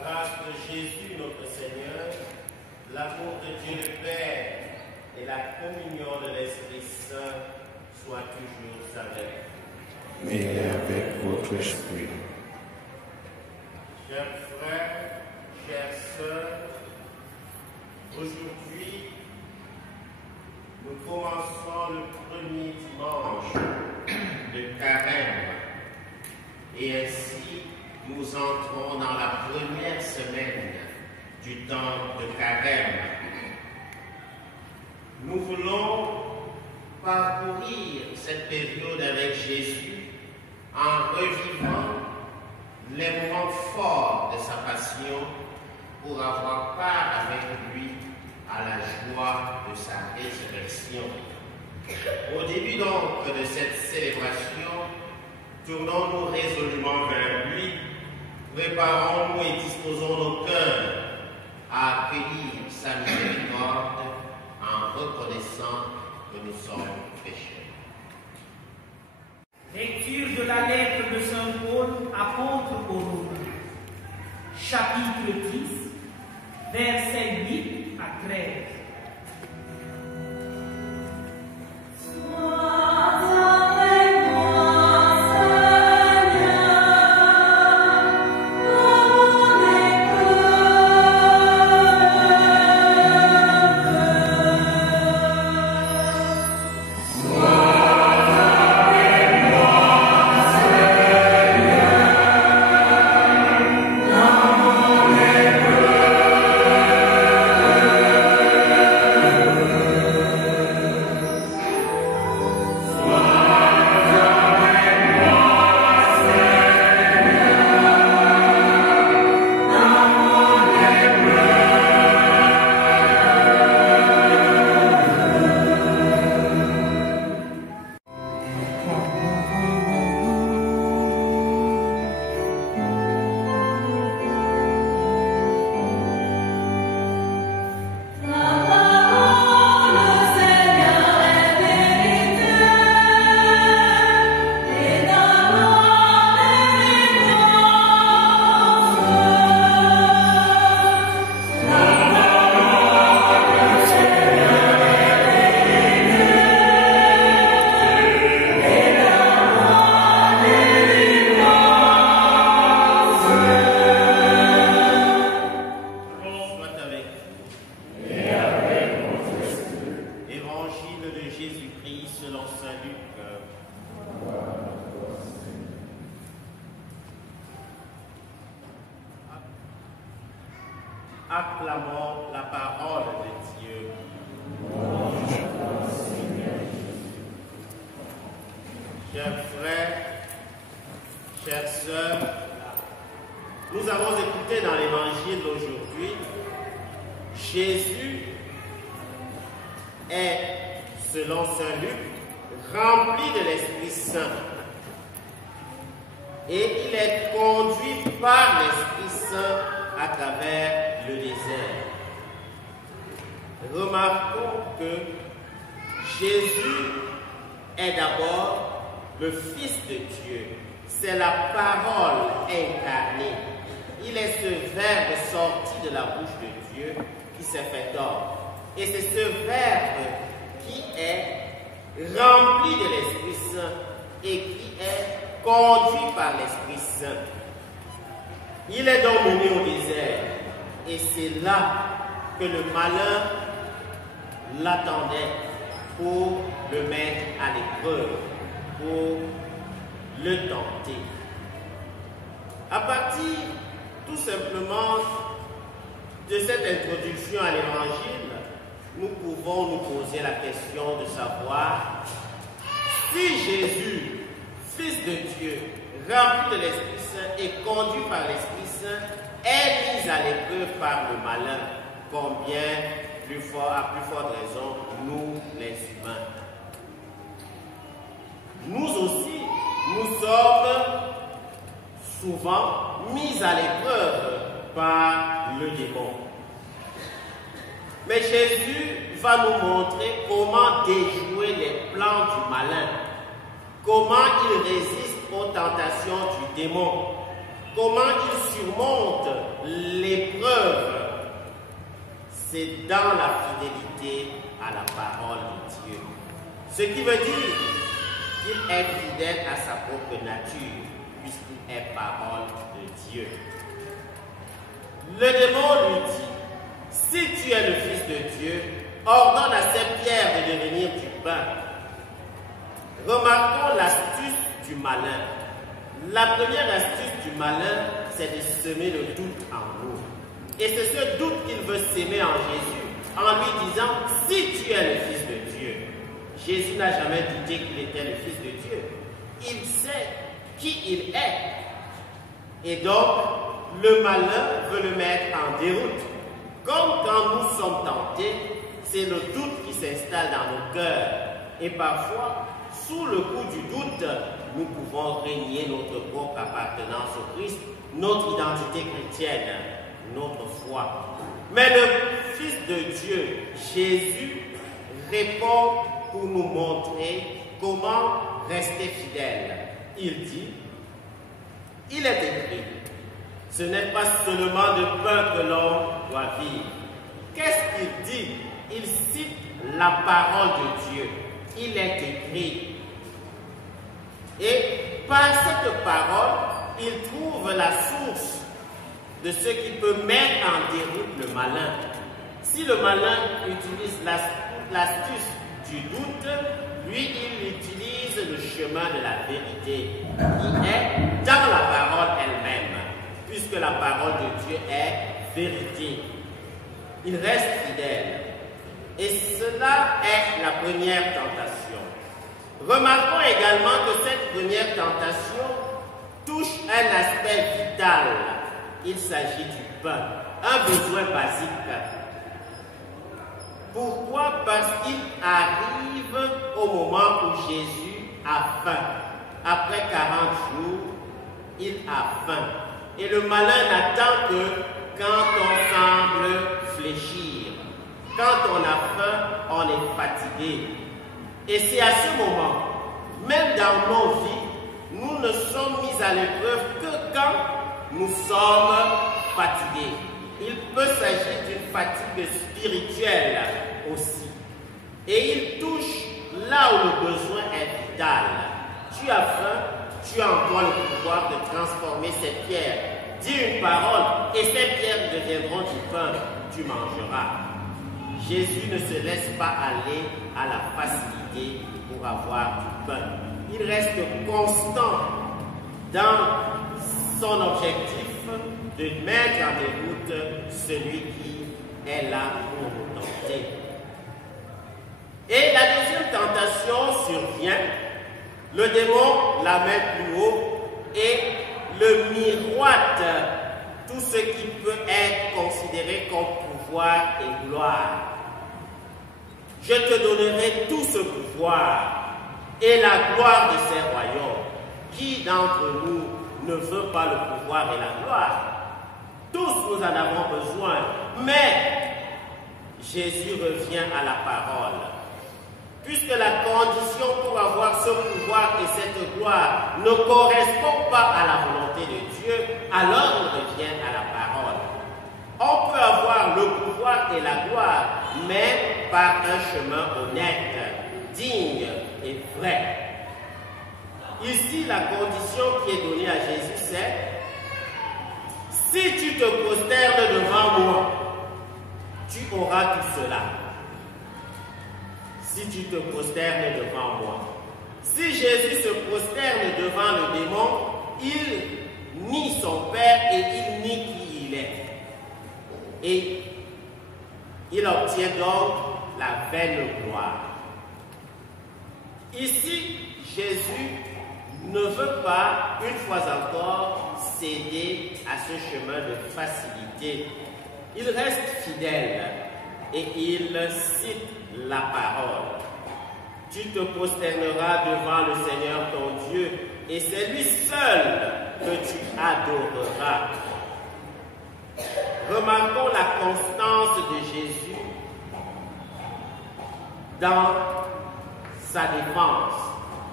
grâce de Jésus notre Seigneur, l'amour de Dieu le Père et la communion de l'Esprit Saint soient toujours avec vous. Et avec votre esprit. Chers frères, chères sœurs, aujourd'hui, nous commençons le premier dimanche de Carême et ainsi nous entrons dans la première semaine du temps de Carême. Nous voulons parcourir cette période avec Jésus en revivant les moments forts de sa passion pour avoir part avec lui à la joie de sa résurrection. Au début donc de cette célébration, tournons-nous résolument vers lui, préparons-nous et disposons nos cœurs à accueillir sa miséricorde en reconnaissant que nous sommes pécheurs. Lecture de la lettre de Saint Paul, apôtre aux Romains, chapitre 10, versets 8 à 13. Acclamons la parole de Dieu. Chers frères, chères sœurs, nous avons écouté dans l'évangile d'aujourd'hui, Jésus est, selon saint Luc, rempli de l'Esprit Saint. Et il est conduit par l'Esprit Saint à travers le désert. Remarquons que Jésus est d'abord le Fils de Dieu. C'est la parole incarnée. Il est ce Verbe sorti de la bouche de Dieu qui s'est fait homme. Et c'est ce Verbe qui est rempli de l'Esprit Saint et qui est conduit par l'Esprit Saint. Il est donc mené au désert et c'est là que le malin l'attendait pour le mettre à l'épreuve, pour le tenter. À partir tout simplement de cette introduction à l'Évangile, nous pouvons nous poser la question de savoir si Jésus, Fils de Dieu, rempli de l'Esprit Saint et conduit par l'Esprit Saint, est mis à l'épreuve par le malin, combien à plus forte raison, nous les humains. Nous aussi, nous sommes souvent mis à l'épreuve par le démon. Mais Jésus va nous montrer comment déjouer les plans du malin, comment il résiste aux tentations du démon, comment il surmonte c'est dans la fidélité à la parole de Dieu. Ce qui veut dire qu'il est fidèle à sa propre nature, puisqu'il est parole de Dieu. Le démon lui dit, si tu es le Fils de Dieu, ordonne à cette pierre de devenir du pain. Remarquons l'astuce du malin. La première astuce du malin, c'est de semer le doute en nous. Et c'est ce doute qu'il veut s'aimer en Jésus, en lui disant, si tu es le Fils de Dieu. Jésus n'a jamais douté qu'il était le Fils de Dieu. Il sait qui il est. Et donc, le malin veut le mettre en déroute. Comme quand nous sommes tentés, c'est le doute qui s'installe dans nos cœurs. Et parfois, sous le coup du doute, nous pouvons renier notre propre appartenance au Christ, notre identité chrétienne, notre foi. Mais le Fils de Dieu, Jésus, répond pour nous montrer comment rester fidèle. Il dit, il est écrit, ce n'est pas seulement de pain que l'homme doit vivre. Qu'est-ce qu'il dit? Il cite la parole de Dieu. Il est écrit. Et par cette parole, il trouve la source de ce qui peut mettre en déroute le malin. Si le malin utilise l'astuce du doute, lui, il utilise le chemin de la vérité, qui est dans la parole elle-même, puisque la parole de Dieu est vérité. Il reste fidèle. Et cela est la première tentation. Remarquons également que cette première tentation touche un aspect vital. Il s'agit du pain, un besoin basique. Pourquoi? Parce qu'il arrive au moment où Jésus a faim. Après 40 jours, il a faim. Et le malin n'attend que quand on semble fléchir. Quand on a faim, on est fatigué. Et c'est à ce moment, même dans nos vies, nous ne sommes mis à l'épreuve que quand nous sommes fatigués. Il peut s'agir d'une fatigue spirituelle aussi. Et il touche là où le besoin est vital. Tu as faim, tu as encore le pouvoir de transformer cette pierre. Dis une parole et ces pierres deviendront du pain, tu mangeras. Jésus ne se laisse pas aller à la facilité pour avoir du pain. Il reste constant dans son objectif de mettre en déroute celui qui est là pour nous tenter. Et la deuxième tentation survient. Le démon la met plus haut et le miroite tout ce qui peut être considéré comme pouvoir et gloire. Je te donnerai tout ce pouvoir et la gloire de ces royaumes. Qui d'entre nous ne veut pas le pouvoir et la gloire? Tous nous en avons besoin, mais Jésus revient à la parole. Puisque la condition pour avoir ce pouvoir et cette gloire ne correspond pas à la volonté de Dieu, alors on revient à la parole. On peut avoir le pouvoir et la gloire, mais par un chemin honnête, digne et vrai. Ici, la condition qui est donnée à Jésus, c'est si tu te prosternes devant moi, tu auras tout cela. Si tu te prosternes devant moi. Si Jésus se prosterne devant le démon, il nie son Père et il nie qui il est. Et il obtient donc la vaine gloire. Ici, Jésus ne veut pas, une fois encore, céder à ce chemin de facilité. Il reste fidèle et il cite la parole. Tu te prosterneras devant le Seigneur ton Dieu et c'est lui seul que tu adoreras. Remarquons la constance de Jésus dans sa défense.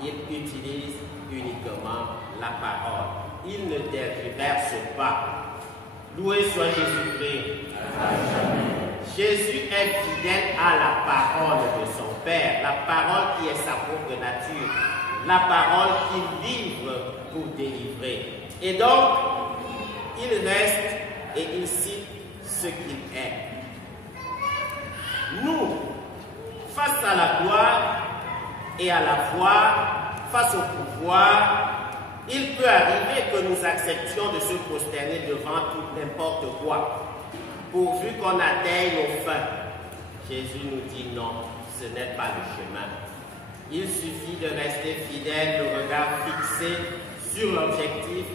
Il utilise uniquement la parole. Il ne tergiverse pas. Loué soit Jésus-Christ. Jésus est fidèle à la parole de son Père, la parole qui est sa propre nature, la parole qu'il livre pour délivrer. Et donc, il reste et il cite ce qu'il est. Nous, face à la gloire et à la foi, face au pouvoir, il peut arriver que nous acceptions de se prosterner devant tout n'importe quoi, pourvu qu'on atteigne nos fins. Jésus nous dit non, ce n'est pas le chemin. Il suffit de rester fidèle, le regard fixé sur l'objectif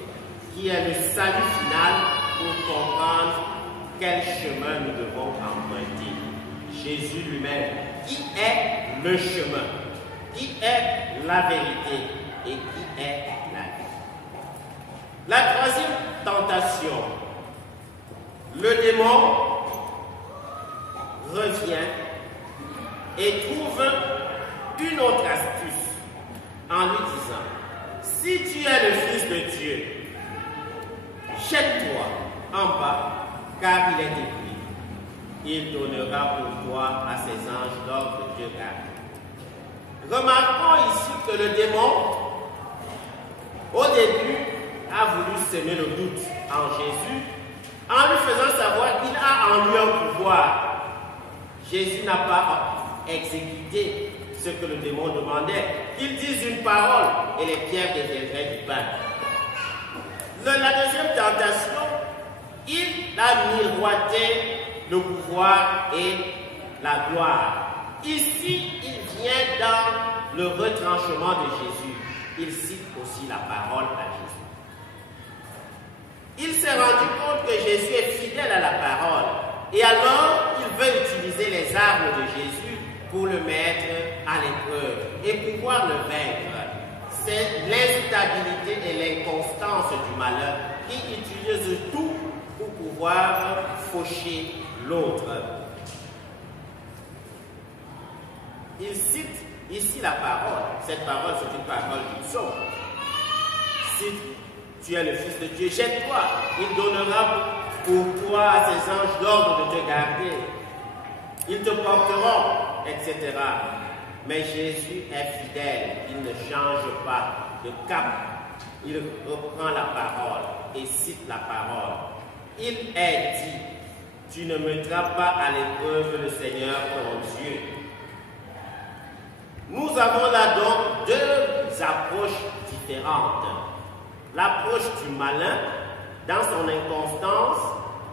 qui est le salut final pour comprendre quel chemin nous devons emprunter. Jésus lui-même, qui est le chemin, qui est la vérité et qui est la vie. La troisième tentation, le démon revient et trouve une autre astuce en lui disant: si tu es le Fils de Dieu, jette-toi en bas, car il est écrit, il donnera pour toi à ses anges l'ordre de Dieu garder. Remarquons ici que le démon, au début, a voulu semer le doute en Jésus, en lui faisant savoir qu'il a en lui un pouvoir. Jésus n'a pas exécuté ce que le démon demandait, qu'il dise une parole et les pierres deviendraient du pain. La deuxième tentation, il a miroité le pouvoir et la gloire. Ici, il vient dans le retranchement de Jésus. Il cite aussi la parole à Jésus. Il s'est rendu compte que Jésus est fidèle à la parole. Et alors, il veut utiliser les armes de Jésus pour le mettre à l'épreuve et pouvoir le vaincre. C'est l'instabilité et l'inconstance du malheur qui utilise tout pour pouvoir faucher l'autre. Il cite ici la parole. Cette parole, c'est une parole du psaume. Si tu es le Fils de Dieu, jette-toi. Il donnera pour toi à ses anges l'ordre de te garder. Ils te porteront, etc. Mais Jésus est fidèle. Il ne change pas de cap. Il reprend la parole et cite la parole. Il est dit: tu ne mettras pas à l'épreuve le Seigneur ton Dieu. Nous avons là donc deux approches différentes. L'approche du malin, dans son inconstance,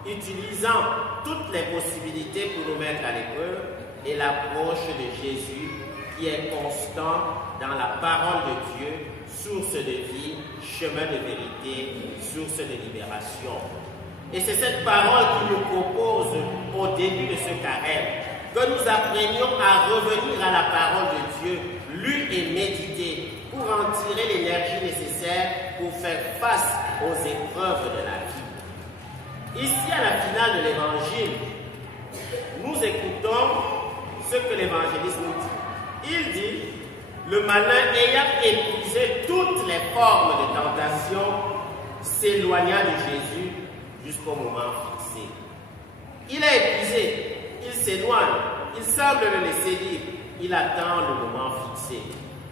utilisant toutes les possibilités pour nous mettre à l'épreuve, et l'approche de Jésus, qui est constant dans la parole de Dieu, source de vie, chemin de vérité, source de libération. Et c'est cette parole qui nous propose au début de ce carême, que nous apprenions à revenir à la parole de Dieu, lue et méditée, pour en tirer l'énergie nécessaire pour faire face aux épreuves de la vie. Ici, à la finale de l'Évangile, nous écoutons ce que l'Évangéliste nous dit. Il dit: le malin ayant épuisé toutes les formes de tentation, s'éloigna de Jésus jusqu'au moment fixé. Il a épuisé, il s'éloigne, il semble le laisser libre, il attend le moment fixé.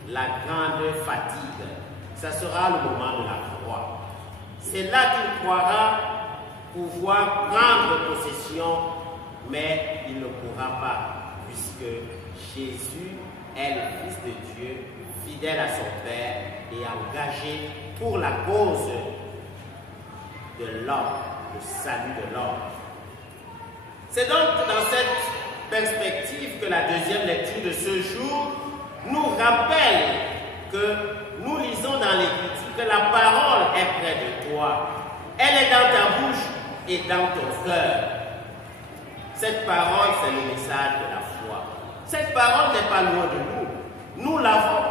La grande fatigue, ça sera le moment de la croix. C'est là qu'il croira pouvoir prendre possession, mais il ne pourra pas, puisque Jésus est le Fils de Dieu, fidèle à son Père et engagé pour la cause de l'homme, le salut de l'homme. C'est donc dans cette perspective que la deuxième lecture de ce jour nous rappelle que nous lisons dans l'Écriture que la parole est près de toi. Elle est dans ta bouche et dans ton cœur. Cette parole, c'est le message de la foi. Cette parole n'est pas loin de nous. Nous l'avons.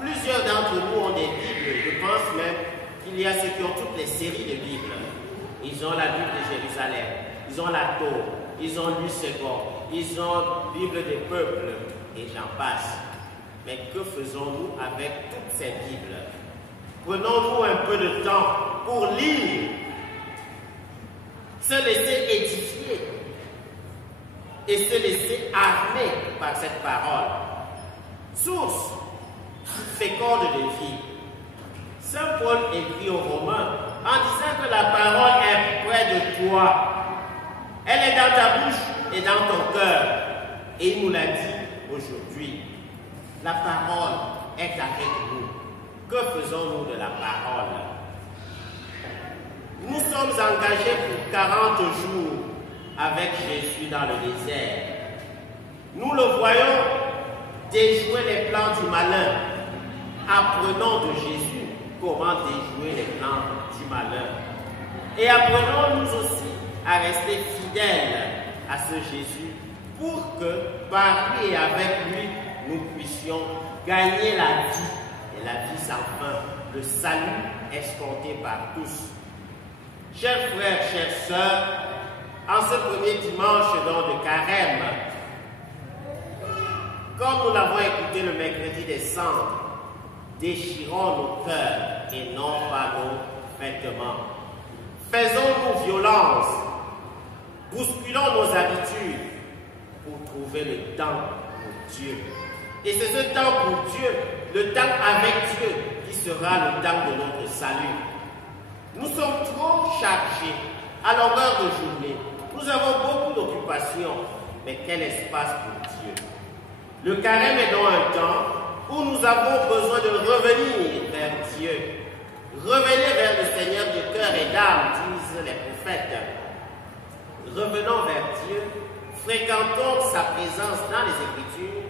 Plusieurs d'entre nous ont des Bibles. Je pense même qu'il y a ceux qui ont toutes les séries de Bibles. Ils ont la Bible de Jérusalem. Ils ont la Torah. Ils ont Louis II. Ils ont Bible des peuples. Et j'en passe. Mais que faisons-nous avec toutes ces Bibles? Prenons-nous un peu de temps pour lire, se laisser édifier. et se laisser armer par cette parole. Source féconde de vie. Saint Paul écrit aux Romains en disant que la parole est près de toi. Elle est dans ta bouche et dans ton cœur. Et il nous l'a dit aujourd'hui. La parole est avec nous. Que faisons-nous de la parole? Nous sommes engagés pour 40 jours avec Jésus dans le désert. Nous le voyons déjouer les plans du malin. Apprenons de Jésus comment déjouer les plans du malin. Et apprenons-nous aussi à rester fidèles à ce Jésus pour que par lui et avec lui, nous puissions gagner la vie et la vie sans fin, le salut escompté par tous. Chers frères, chères sœurs, en ce premier dimanche de Carême, comme nous l'avons écouté le mercredi des Cendres, déchirons nos cœurs et non pas nos vêtements. Faisons-nous violence, bousculons nos habitudes pour trouver le temps pour Dieu. Et c'est ce temps pour Dieu, le temps avec Dieu, qui sera le temps de notre salut. Nous sommes trop chargés à longueur de journée. Nous avons beaucoup d'occupations, mais quel espace pour Dieu? Le carême est donc un temps où nous avons besoin de revenir vers Dieu. Revenez vers le Seigneur de cœur et d'âme, disent les prophètes. Revenons vers Dieu, fréquentons sa présence dans les Écritures,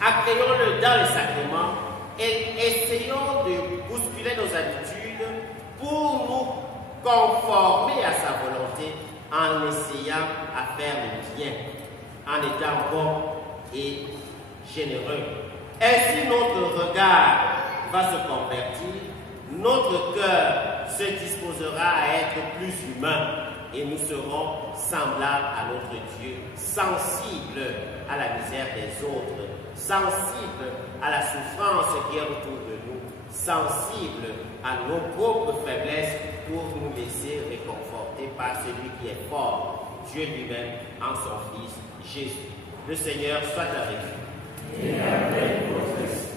accueillons-le dans les sacrements et essayons de bousculer nos habitudes pour nous conformer à sa volonté en essayant à faire le bien, en étant bon et généreux. Ainsi notre regard va se convertir, notre cœur se disposera à être plus humain et nous serons semblables à notre Dieu, sensibles à la misère des autres, sensibles à la souffrance qui est autour de nous, sensibles à nos propres faiblesses pour nous laisser réconforter par celui qui est fort, Dieu lui-même en son Fils Jésus. Le Seigneur soit avec vous. Et avec votre esprit.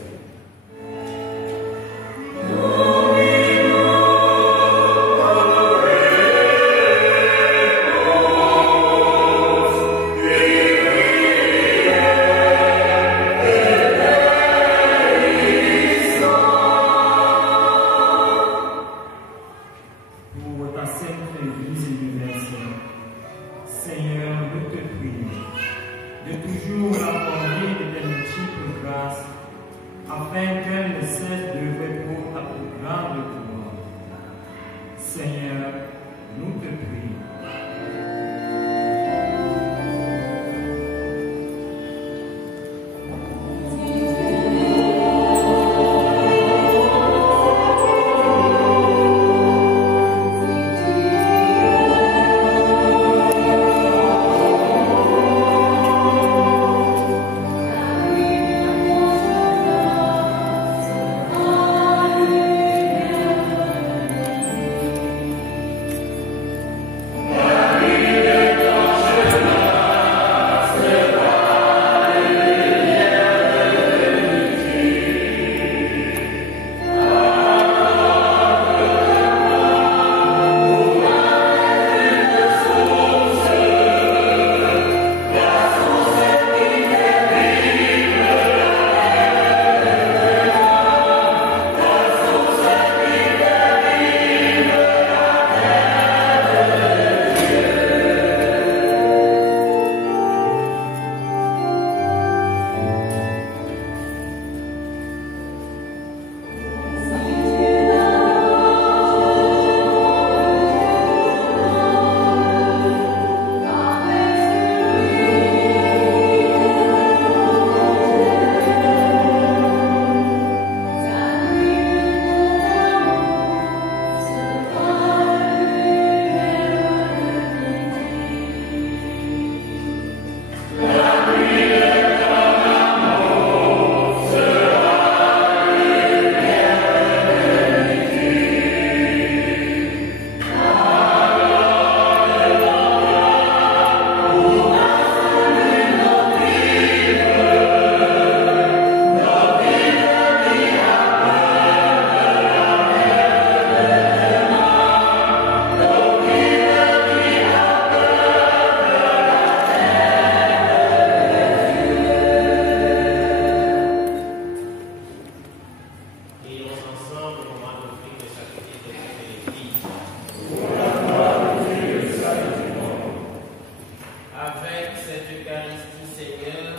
cette Eucharistie, Seigneur,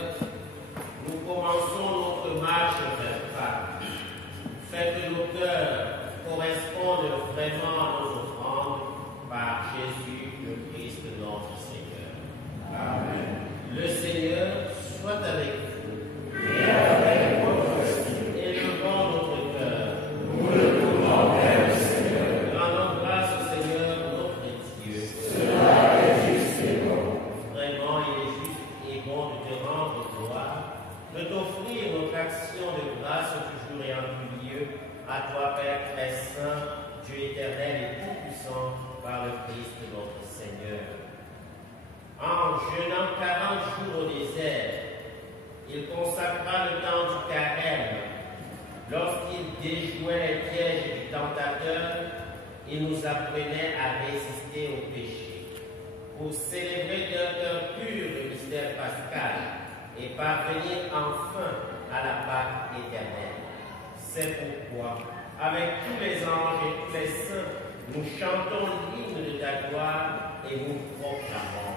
nous commençons notre marche vers Pâques. Fais que nos cœurs correspondent vraiment à nos offrandes par Jésus, le Christ, notre Seigneur. Amen. Le Seigneur soit avec vous. Et avec votre esprit. Élevons notre cœur. Nous le tournons vers le Seigneur. Rendons grâce au Seigneur, notre Dieu. Cela est juste et bon. Vraiment, il est juste et bon de te rendre gloire, de t'offrir notre action de grâce toujours et en tout lieu, à toi, Père très saint, Dieu éternel et tout-puissant, par le Christ notre Seigneur. En jeûnant 40 jours au désert, il consacra le temps du carême. Lorsqu'il déjouait les pièges du tentateur, il nous apprenait à résister au péché. Pour célébrer d'un cœur pur le mystère pascal et parvenir enfin à la Pâque éternelle. C'est pourquoi, avec tous les anges et tous les saints, nous chantons l'hymne de ta gloire et nous proclamons.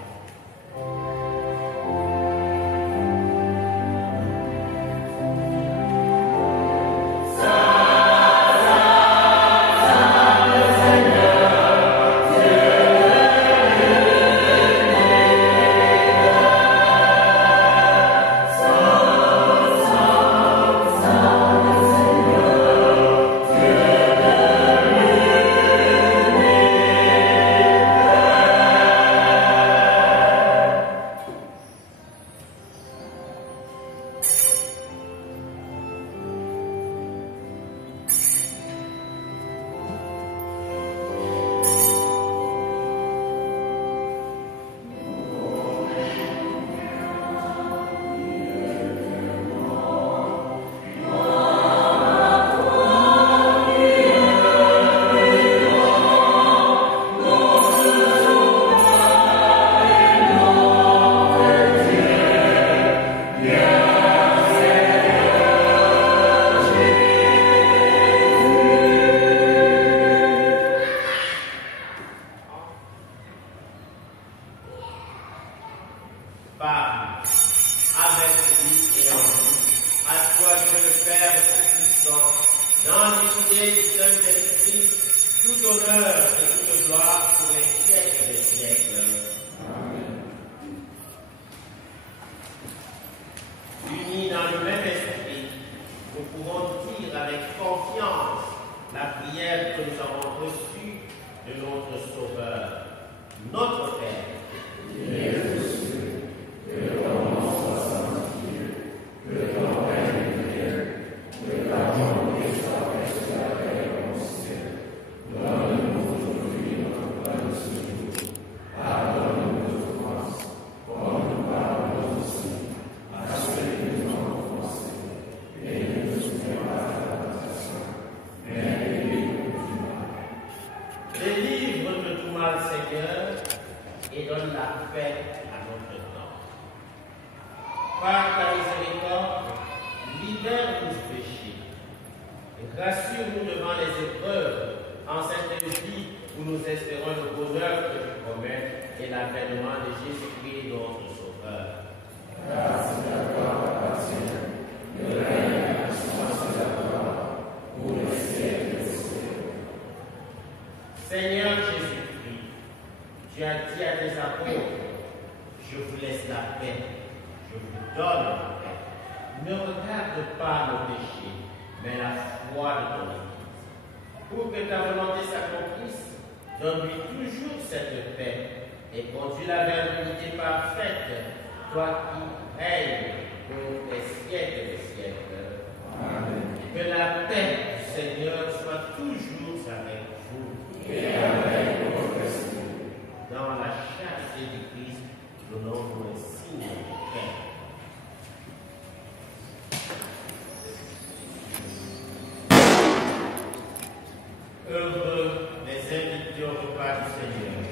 Heureux les invités au repas du Seigneur.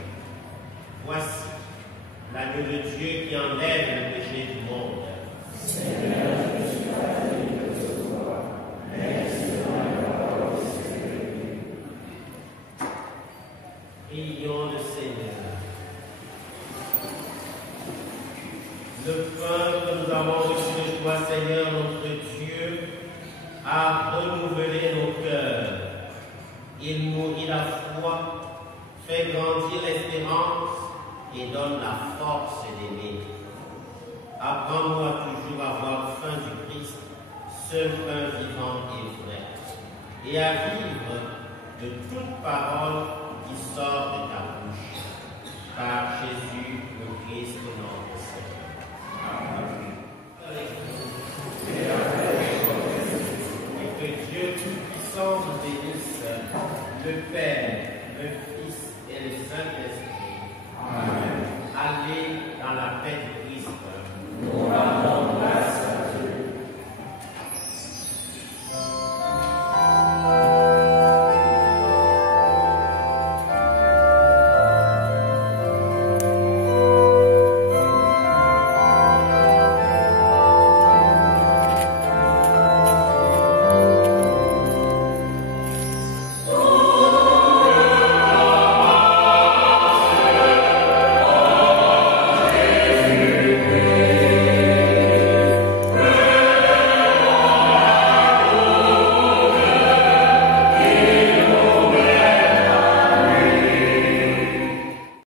Voici l'agneau de Dieu qui enlève le péché du monde. Seigneur, je suis pas digne de te recevoir, mais seulement la parole de Seigneur. Prions le Seigneur. Le pain que nous avons reçu de toi, Seigneur notre Dieu, a renouvelé nos cœurs. Il nourrit la foi, fait grandir l'espérance et donne la force d'aimer. Apprends-nous à toujours avoir faim du Christ, seul pain vivant et vrai, et à vivre de toute parole qui sort de ta bouche. Par Jésus, le Christ, notre Seigneur. Amen. Et que Dieu Tout-Puissant nous bénisse, le Père, le Fils et le Saint-Esprit. Amen. Allez dans la paix de Dieu.